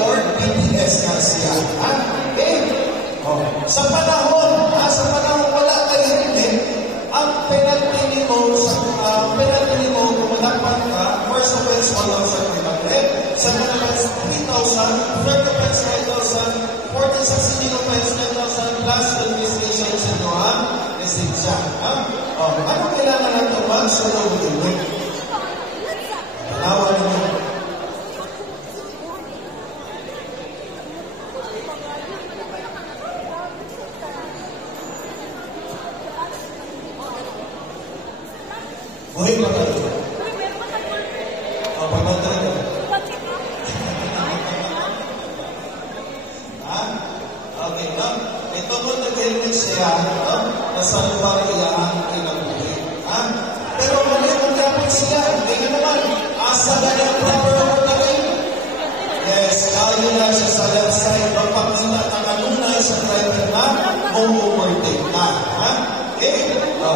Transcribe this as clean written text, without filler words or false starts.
or BTS nga siya. Ha? Okay? Oh. Sa panahon wala kayo rin, ang penalty mo kung malakpan ka, first offense 1,500, second offense 3,000, third offense 9,000, fourth and succeeding offense 9,000, plus administration sa inyo ang lisensya. Ano kailangan natin once na ulit? Tanawan ninyo. Buhay pa tayo. Pagbantayan ka. Okay, no? Ito mo nag-helmet siya, nasa lugar iyan inabuhi. Pero mali-magyapon siya. Tingnan naman, asa na yung proper ordering. Yes, kaya na siya sa left side. Pagpakita na kanunay sa driver na, overtake na. Okay?